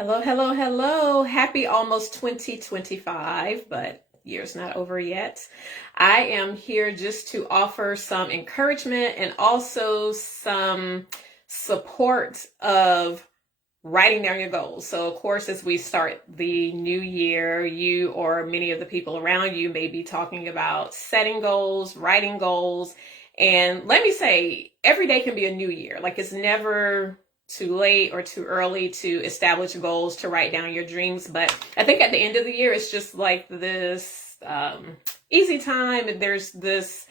Hello, hello, hello. Happy almost 2025, but year's not over yet. I am here just to offer some encouragement and also some support of writing down your goals. So, of course, as we start the new year, you or many of the people around you may be talking about setting goals, writing goals. And let me say, every day can be a new year. Like it's never too late or too early to establish goals, to write down your dreams. But I think at the end of the year, it's just like this easy time. And there's this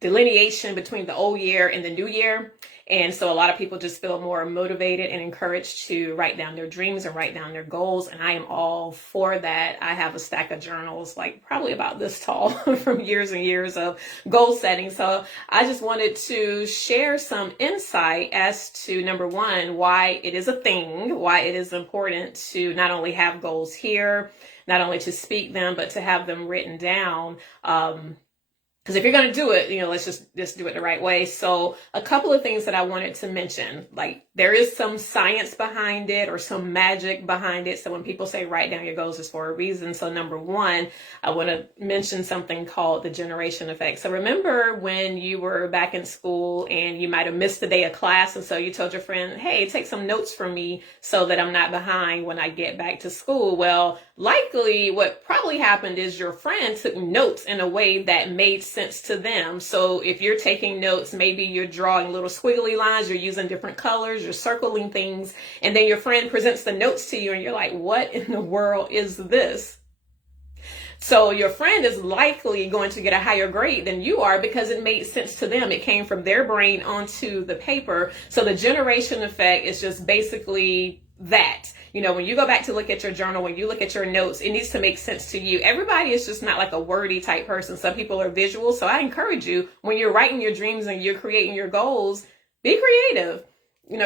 delineation between the old year and the new year. And so a lot of people just feel more motivated and encouraged to write down their dreams and write down their goals. And I am all for that. I have a stack of journals, like probably about this tall from years and years of goal setting. So I just wanted to share some insight as to, number one, why it is a thing, why it is important to not only have goals here, not only to speak them, but to have them written down. Because if you're going to do it, let's just do it the right way. So a couple of things that I wanted to mention, like there is some science behind it or some magic behind it. So when people say write down your goals, it's for a reason. So number one, I want to mention something called the generation effect. So remember when you were back in school and you might have missed a day of class. And so you told your friend, hey, take some notes from me so that I'm not behind when I get back to school. Well, likely what probably happened is your friend took notes in a way that made sense to them. So if you're taking notes, maybe you're drawing little squiggly lines, you're using different colors, you're circling things, and then your friend presents the notes to you and you're like, what in the world is this? So your friend is likely going to get a higher grade than you are because it made sense to them. It came from their brain onto the paper. So the generation effect is just basically that. When you go back to look at your journal, when you look at your notes, it needs to make sense to you. Everybody is just not like a wordy type person. Some people are visual. So I encourage you, when you're writing your dreams and you're creating your goals, be creative.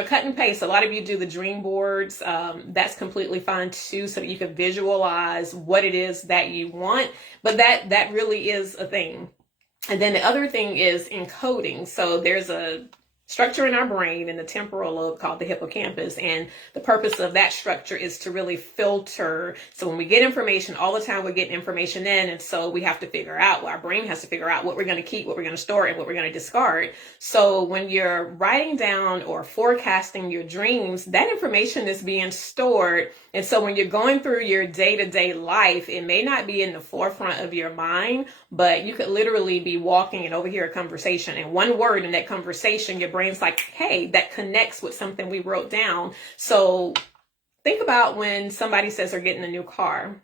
Cut and paste. A lot of you do the dream boards. That's completely fine too, so that you can visualize what it is that you want. But that really is a thing. And then the other thing is encoding. So there's a structure in our brain in the temporal lobe called the hippocampus. And the purpose of that structure is to really filter. So when we get information, all the time we're getting information in. And so we have to figure out, our brain has to figure out what we're going to keep, what we're going to store, and what we're going to discard. So when you're writing down or forecasting your dreams, that information is being stored. And so when you're going through your day-to-day life, it may not be in the forefront of your mind, but you could literally be walking and overhear a conversation. And one word in that conversation, your brain's like, hey, that connects with something we wrote down. So think about when somebody says they're getting a new car,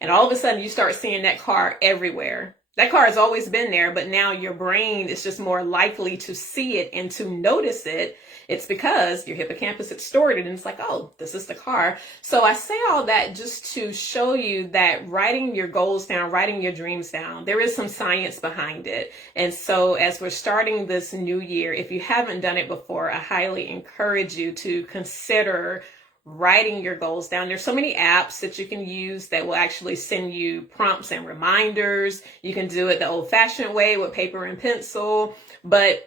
and all of a sudden you start seeing that car everywhere. That car has always been there, but now your brain is just more likely to see it and to notice it. It's because your hippocampus had stored it and it's like, oh, this is the car. So I say all that just to show you that writing your goals down, writing your dreams down, there is some science behind it. And so as we're starting this new year, if you haven't done it before, I highly encourage you to consider writing your goals down. There's so many apps that you can use that will actually send you prompts and reminders. You can do it the old-fashioned way with paper and pencil, but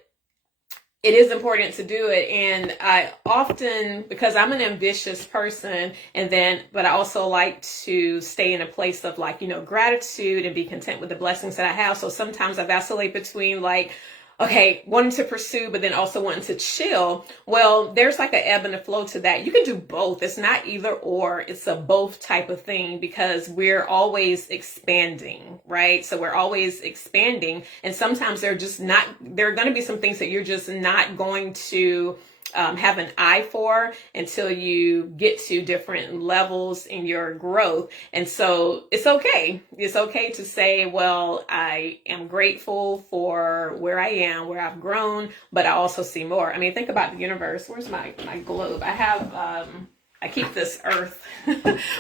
it is important to do it. And I often, because I'm an ambitious person, but I also like to stay in a place of gratitude and be content with the blessings that I have. So sometimes I vacillate between wanting to pursue, but then also wanting to chill. Well, there's like an ebb and a flow to that. You can do both. It's not either or, it's a both type of thing, because we're always expanding, right? So we're always expanding. And sometimes there are going to be some things that you're just not going to have an eye for until you get to different levels in your growth. And so it's okay. It's okay to say, well, I am grateful for where I am, where I've grown, but I also see more. I mean, think about the universe. Where's my globe? I keep this earth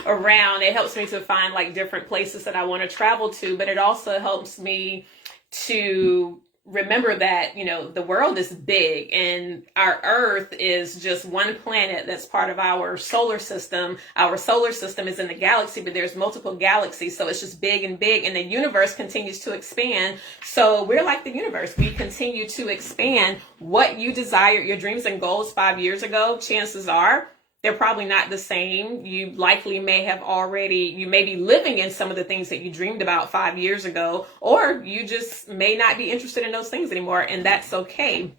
around. It helps me to find different places that I want to travel to, but it also helps me to remember that, the world is big and our earth is just one planet that's part of our solar system. Our solar system is in the galaxy, but there's multiple galaxies. So it's just big and big, and the universe continues to expand. So we're like the universe. We continue to expand. What you desired, your dreams and goals 5 years ago, chances are they're probably not the same. You likely you may be living in some of the things that you dreamed about 5 years ago, or you just may not be interested in those things anymore, and that's okay.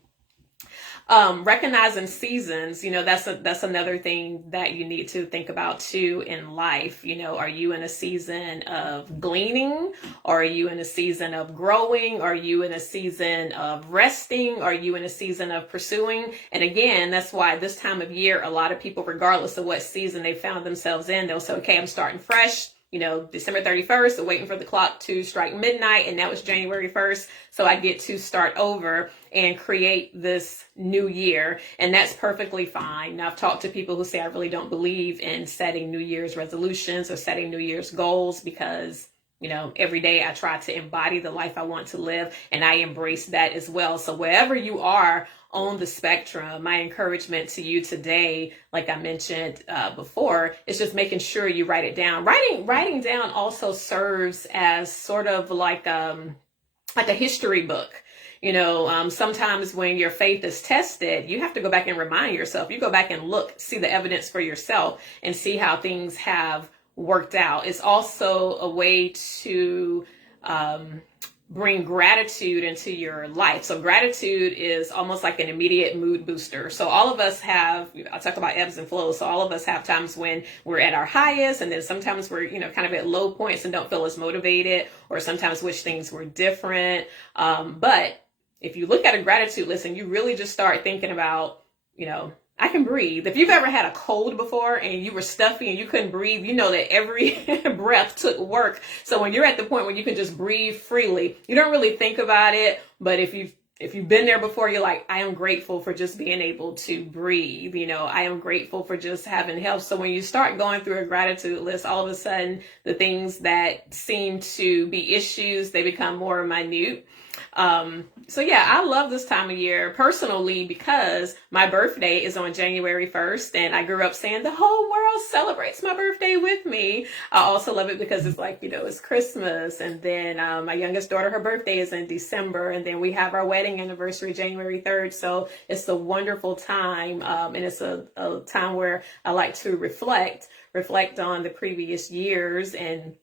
Recognizing seasons, that's another thing that you need to think about too in life. Are you in a season of gleaning? Or are you in a season of growing? Are you in a season of resting? Are you in a season of pursuing? And again, that's why this time of year, a lot of people, regardless of what season they found themselves in, they'll say, okay, I'm starting fresh. December 31st, waiting for the clock to strike midnight, and now it's January 1st, so I get to start over and create this new year, and that's perfectly fine. Now, I've talked to people who say I really don't believe in setting New Year's resolutions or setting New Year's goals because every day I try to embody the life I want to live, and I embrace that as well. So wherever you are on the spectrum, my encouragement to you today, like I mentioned before, is just making sure you write it down. Writing down also serves as sort of like a history book. Sometimes when your faith is tested, you have to go back and remind yourself. You go back and see the evidence for yourself and see how things have worked out. It's also a way to bring gratitude into your life. So gratitude is almost like an immediate mood booster. So all of us have, I talk about ebbs and flows. So all of us have times when we're at our highest, and then sometimes we're, kind of at low points and don't feel as motivated, or sometimes wish things were different. But if you look at a gratitude list and you really just start thinking about, I can breathe. If you've ever had a cold before and you were stuffy and you couldn't breathe, you know that every breath took work. So when you're at the point where you can just breathe freely, you don't really think about it. But if you've been there before, you're like, I am grateful for just being able to breathe. I am grateful for just having health. So when you start going through a gratitude list, all of a sudden the things that seem to be issues, they become more minute. So yeah, I love this time of year personally because my birthday is on January 1st, and I grew up saying the whole world celebrates my birthday with me. I also love it because it's like, it's Christmas, and then my youngest daughter, her birthday is in December, and then we have our wedding anniversary January 3rd. So it's a wonderful time, and it's a time where I like to reflect on the previous years and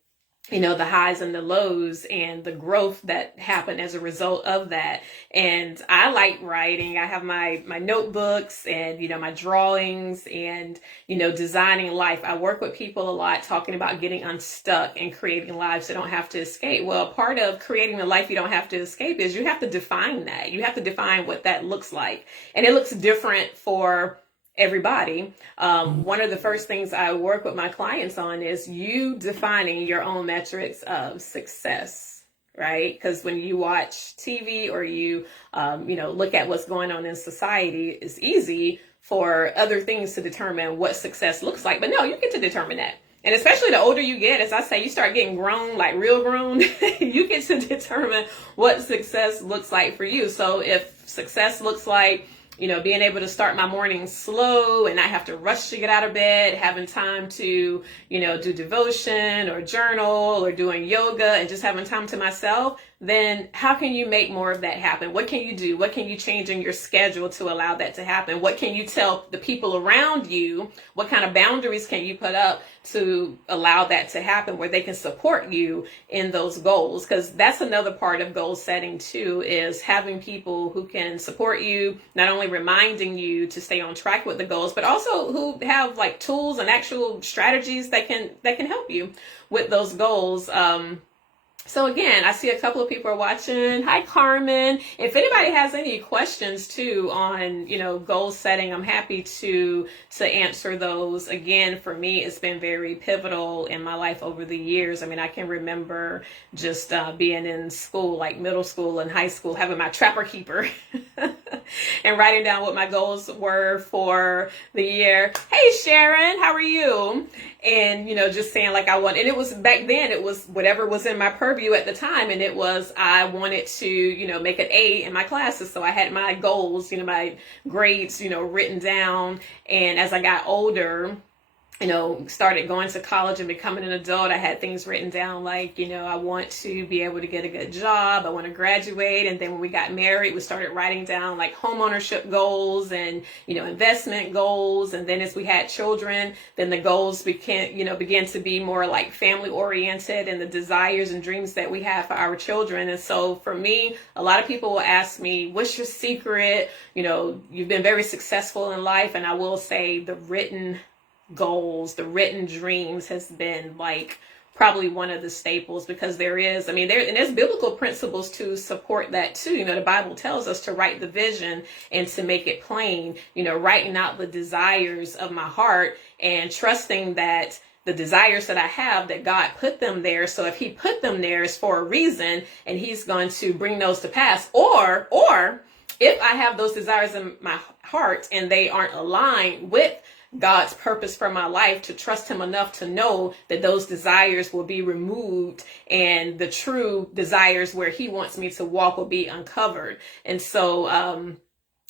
the highs and the lows and the growth that happened as a result of that. And I like writing. I have my notebooks and, my drawings and, designing life. I work with people a lot talking about getting unstuck and creating lives that don't have to escape. Well, part of creating the life you don't have to escape is you have to define that. You have to define what that looks like. And it looks different for everybody. One of the first things I work with my clients on is you defining your own metrics of success, right? Because when you watch TV or you, look at what's going on in society, it's easy for other things to determine what success looks like. But no, you get to determine that. And especially the older you get, as I say, you start getting grown, like real grown, you get to determine what success looks like for you. So if success looks like, being able to start my morning slow and not have to rush to get out of bed, having time to, do devotion or journal or doing yoga and just having time to myself, then how can you make more of that happen? What can you do? What can you change in your schedule to allow that to happen? What can you tell the people around you? What kind of boundaries can you put up to allow that to happen where they can support you in those goals? Because that's another part of goal setting too, is having people who can support you, not only reminding you to stay on track with the goals, but also who have like tools and actual strategies that can help you with those goals. So again, I see a couple of people are watching. Hi, Carmen. If anybody has any questions too on, goal setting, I'm happy to answer those. Again, for me, it's been very pivotal in my life over the years. I mean, I can remember just being in school, like middle school and high school, having my trapper keeper and writing down what my goals were for the year. Hey, Sharon, how are you? And, just saying like and it was back then, it was whatever was in my purview at the time. And it was, I wanted to, make an A in my classes. So I had my goals, my grades, written down. And as I got older, started going to college and becoming an adult, I had things written down like, I want to be able to get a good job. I want to graduate. And then when we got married, we started writing down like home ownership goals and, investment goals. And then as we had children, then the goals began to be more like family oriented and the desires and dreams that we have for our children. And so for me, a lot of people will ask me, what's your secret? You've been very successful in life. And I will say the written goals, the written dreams has been like probably one of the staples, because there's biblical principles to support that too. The Bible tells us to write the vision and to make it plain, writing out the desires of my heart and trusting that the desires that I have, that God put them there. So if he put them there, it's for a reason, and he's going to bring those to pass. Or if I have those desires in my heart and they aren't aligned with God's purpose for my life, to trust him enough to know that those desires will be removed and the true desires where he wants me to walk will be uncovered. And so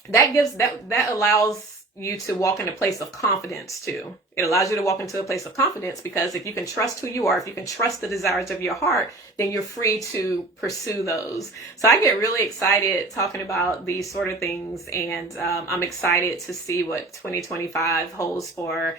that allows you to walk in a place of confidence too. It allows you to walk into a place of confidence, because if you can trust who you are, if you can trust the desires of your heart, then you're free to pursue those. So I get really excited talking about these sort of things, and I'm excited to see what 2025 holds for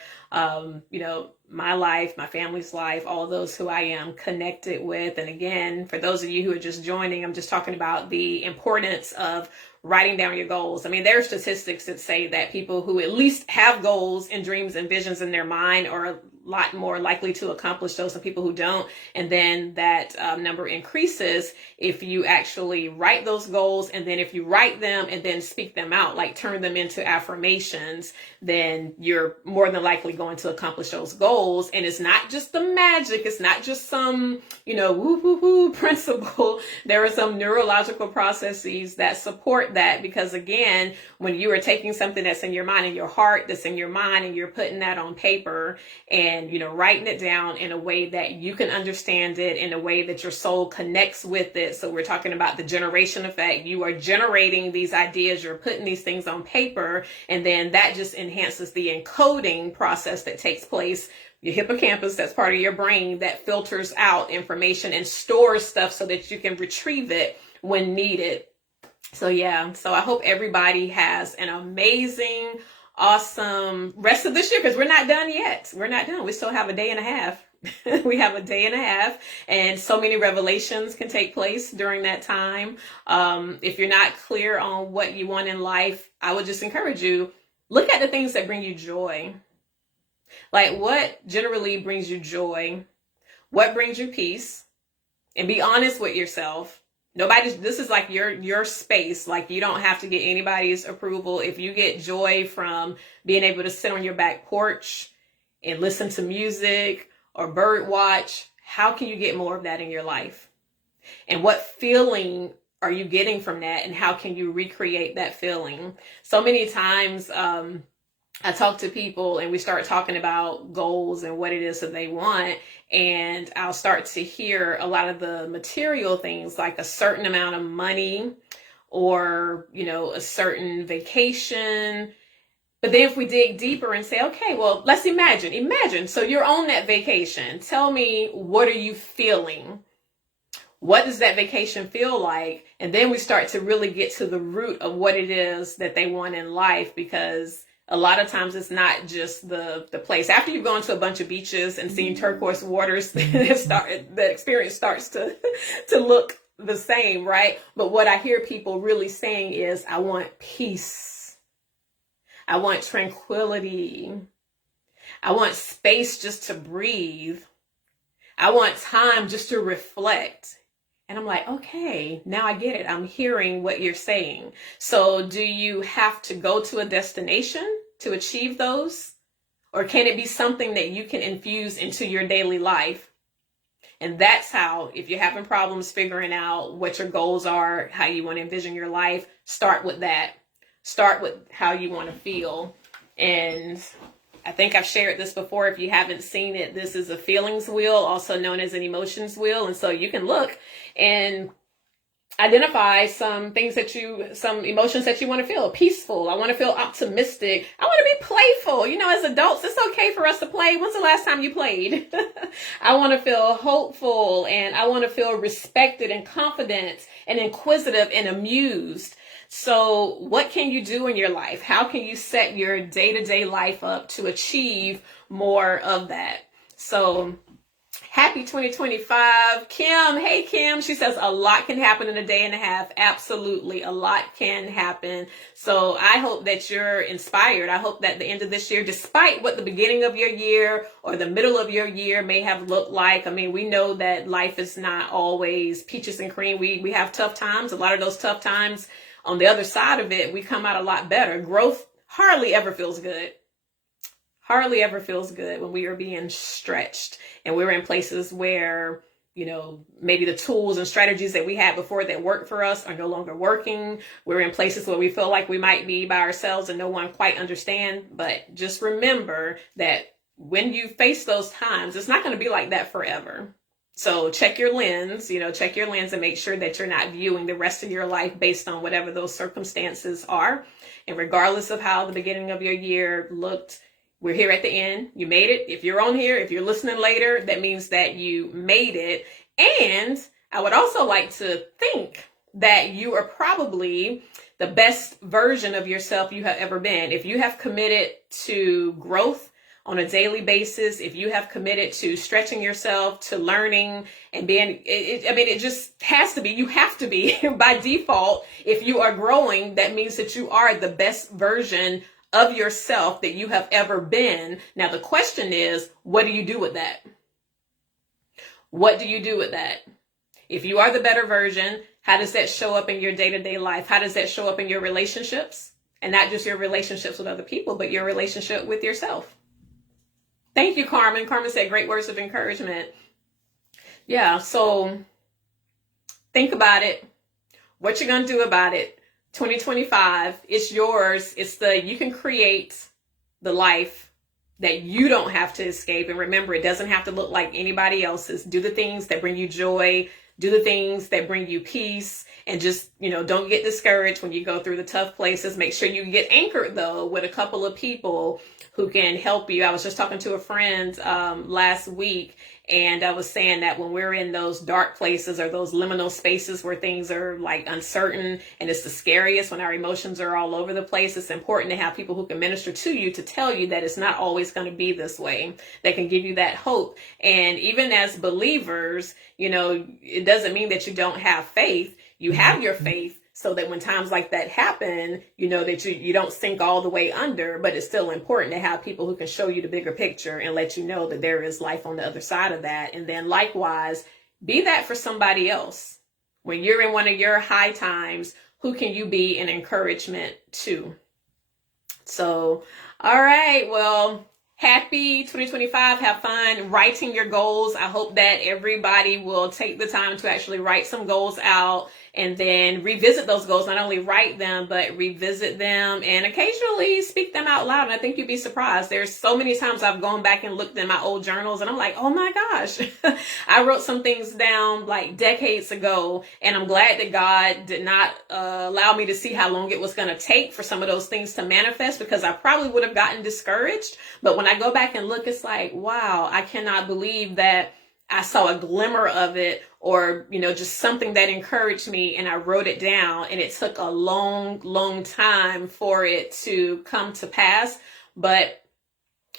my life, my family's life, all of those who I am connected with. And again, for those of you who are just joining, I'm just talking about the importance of writing down your goals. I mean, there are statistics that say that people who at least have goals and dreams and visions in their mind are a lot more likely to accomplish those than people who don't. And then that number increases if you actually write those goals. And then if you write them and then speak them out, like turn them into affirmations, then you're more than likely going to accomplish those goals. And it's not just the magic. It's not just some, woo principle. There are some neurological processes that support that, because again, when you are taking something that's in your mind and your heart, that's in your mind, and you're putting that on paper and, writing it down in a way that you can understand it, in a way that your soul connects with it. So we're talking about the generation effect. You are generating these ideas, you're putting these things on paper, and then that just enhances the encoding process that takes place. Your hippocampus, that's part of your brain that filters out information and stores stuff so that you can retrieve it when needed. So I hope everybody has an amazing, awesome rest of this year, because we're not done yet. We're not done. We still have a day and a half. We have a day and a half, and so many revelations can take place during that time. If you're not clear on what you want in life, I would just encourage you, look at the things that bring you joy. Like, what generally brings you joy? What brings you peace? And be honest with yourself. This is like your space. Like, you don't have to get anybody's approval. If you get joy from being able to sit on your back porch and listen to music or bird watch, how can you get more of that in your life? And what feeling are you getting from that? And how can you recreate that feeling? So many times, I talk to people and we start talking about goals and what it is that they want. And I'll start to hear a lot of the material things, like a certain amount of money or, a certain vacation. But then if we dig deeper and say, okay, well, let's imagine. So you're on that vacation. Tell me, what are you feeling? What does that vacation feel like? And then we start to really get to the root of what it is that they want in life, because a lot of times it's not just the place. After you've gone to a bunch of beaches and seen turquoise waters, the experience starts to look the same, right? But what I hear people really saying is, I want peace. I want tranquility. I want space just to breathe. I want time just to reflect. And I'm like, okay, now I get it. I'm hearing what you're saying. So do you have to go to a destination to achieve those? Or can it be something that you can infuse into your daily life? And that's how, if you're having problems figuring out what your goals are, how you want to envision your life, start with that. Start with how you want to feel. And I think I've shared this before. If you haven't seen it, this is a feelings wheel, also known as an emotions wheel. And so you can look and identify some emotions that you want to feel. Peaceful. I want to feel optimistic. I want to be playful. As adults, it's okay for us to play. When's the last time you played? I want to feel hopeful, and I want to feel respected and confident and inquisitive and amused. So what can you do in your life? How can you set your day-to-day life up to achieve more of that? So happy 2025. Kim, hey Kim, she says a lot can happen in a day and a half. Absolutely, a lot can happen. So I hope that you're inspired. I hope that the end of this year, despite what the beginning of your year or the middle of your year may have looked like, we know that life is not always peaches and cream. We have tough times. A lot of those tough times, on the other side of it, we come out a lot better. Growth hardly ever feels good. Hardly ever feels good when we are being stretched and we're in places where, maybe the tools and strategies that we had before that worked for us are no longer working. We're in places where we feel like we might be by ourselves and no one quite understand. But just remember that when you face those times, it's not going to be like that forever. So check your lens, and make sure that you're not viewing the rest of your life based on whatever those circumstances are. And regardless of how the beginning of your year looked, we're here at the end. You made it. If you're on here, if you're listening later, that means that you made it. And I would also like to think that you are probably the best version of yourself you have ever been. If you have committed to growth on a daily basis, if you have committed to stretching yourself, to learning and being, it just has to be, you have to be by default. If you are growing, that means that you are the best version of yourself that you have ever been. Now, the question is, what do you do with that? What do you do with that? If you are the better version, how does that show up in your day-to-day life? How does that show up in your relationships? And not just your relationships with other people, but your relationship with yourself. Thank you, Carmen. Carmen said great words of encouragement. Yeah, so think about it. What you're going to do about it. 2025, it's yours. You can create the life that you don't have to escape. And remember, it doesn't have to look like anybody else's. Do the things that bring you joy. Do the things that bring you peace. And just, don't get discouraged when you go through the tough places. Make sure you get anchored, though, with a couple of people who can help you. I was just talking to a friend last week, and I was saying that when we're in those dark places or those liminal spaces where things are like uncertain and it's the scariest, when our emotions are all over the place, it's important to have people who can minister to you to tell you that it's not always going to be this way. That can give you that hope. And even as believers, it doesn't mean that you don't have faith. You have your faith, so that when times like that happen, that you don't sink all the way under. But it's still important to have people who can show you the bigger picture and let you know that there is life on the other side of that. And then likewise, be that for somebody else. When you're in one of your high times, who can you be an encouragement to? So, all right, well, happy 2025. Have fun writing your goals. I hope that everybody will take the time to actually write some goals out and then revisit those goals. Not only write them, but revisit them and occasionally speak them out loud. And I think you'd be surprised. There's so many times I've gone back and looked in my old journals and I'm like, oh my gosh, I wrote some things down like decades ago. And I'm glad that God did not allow me to see how long it was going to take for some of those things to manifest, because I probably would have gotten discouraged. But when I go back and look, it's like, wow, I cannot believe that I saw a glimmer of it, or, just something that encouraged me, and I wrote it down, and it took a long, long time for it to come to pass. But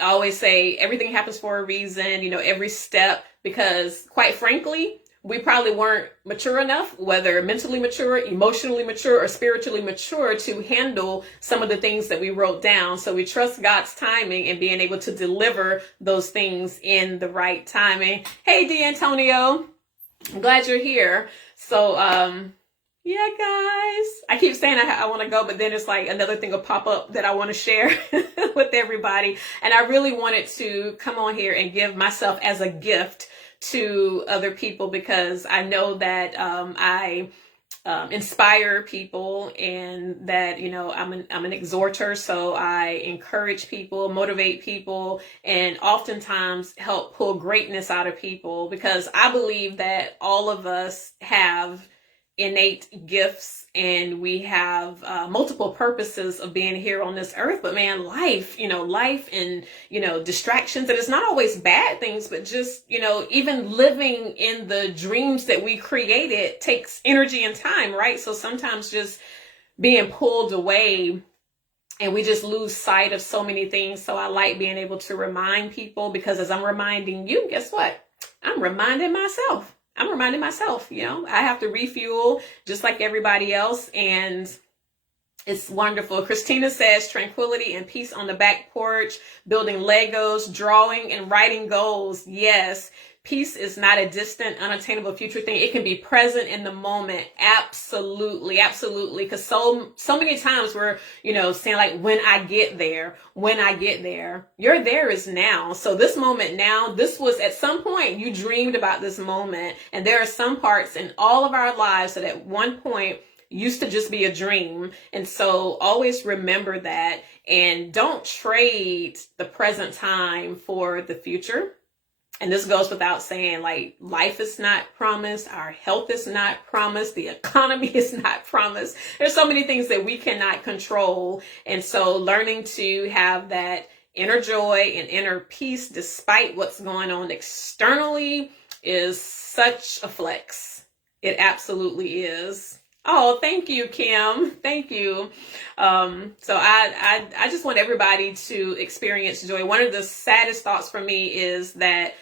I always say everything happens for a reason, every step, because quite frankly, we probably weren't mature enough, whether mentally mature, emotionally mature, or spiritually mature, to handle some of the things that we wrote down. So we trust God's timing and being able to deliver those things in the right timing. Hey, D'Antonio, I'm glad you're here. So, yeah, guys, I keep saying I want to go, but then it's like another thing will pop up that I want to share with everybody. And I really wanted to come on here and give myself as a gift to other people, because I know that I inspire people, and that I'm an exhorter, so I encourage people, motivate people, and oftentimes help pull greatness out of people, because I believe that all of us have innate gifts and we have multiple purposes of being here on this earth. But man, life and, distractions, and it's not always bad things, but just, even living in the dreams that we created takes energy and time, right? So sometimes just being pulled away and we just lose sight of so many things. So I like being able to remind people, because as I'm reminding you, guess what? I'm reminding myself. I have to refuel just like everybody else. And it's wonderful. Christina says tranquility and peace on the back porch, building Legos, drawing and writing goals. Yes. Peace is not a distant, unattainable future thing. It can be present in the moment. Absolutely. Absolutely. Because so many times we're, saying like, when I get there, your there is now. So this moment now, this was at some point you dreamed about this moment. And there are some parts in all of our lives that at one point used to just be a dream. And so always remember that, and don't trade the present time for the future. And this goes without saying, like, life is not promised. Our health is not promised. The economy is not promised. There's so many things that we cannot control. And so learning to have that inner joy and inner peace despite what's going on externally is such a flex. It absolutely is. Oh, thank you, Kim. Thank you. So I just want everybody to experience joy. One of the saddest thoughts for me is that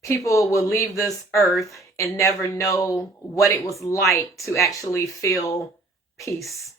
people will leave this earth and never know what it was like to actually feel peace.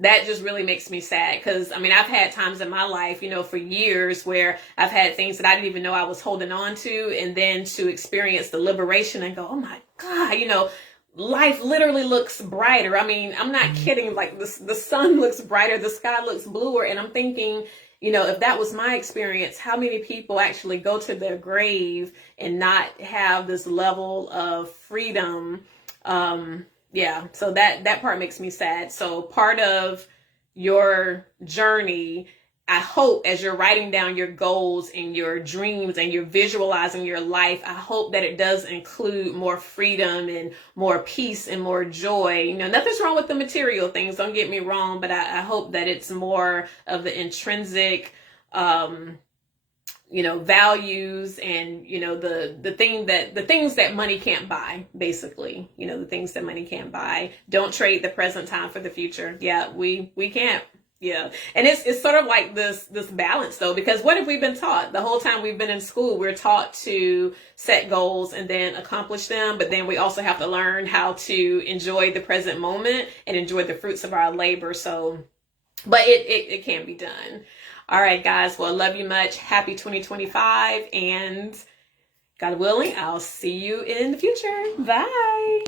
That just really makes me sad, because I've had times in my life, for years where I've had things that I didn't even know I was holding on to, and then to experience the liberation and go, oh my God, life literally looks brighter. I'm not kidding. Like the sun looks brighter, the sky looks bluer, and I'm thinking, if that was my experience, how many people actually go to their grave and not have this level of freedom? So that part makes me sad. So part of your journey, I hope, as you're writing down your goals and your dreams and you're visualizing your life, I hope that it does include more freedom and more peace and more joy. Nothing's wrong with the material things, don't get me wrong, but I hope that it's more of the intrinsic, values and, the things that money can't buy, basically, the things that money can't buy. Don't trade the present time for the future. Yeah, we can't. Yeah. And it's sort of like this balance though, because what have we been taught the whole time we've been in school? We're taught to set goals and then accomplish them. But then we also have to learn how to enjoy the present moment and enjoy the fruits of our labor. So, but it can be done. All right, guys. Well, I love you much. Happy 2025, and God willing, I'll see you in the future. Bye.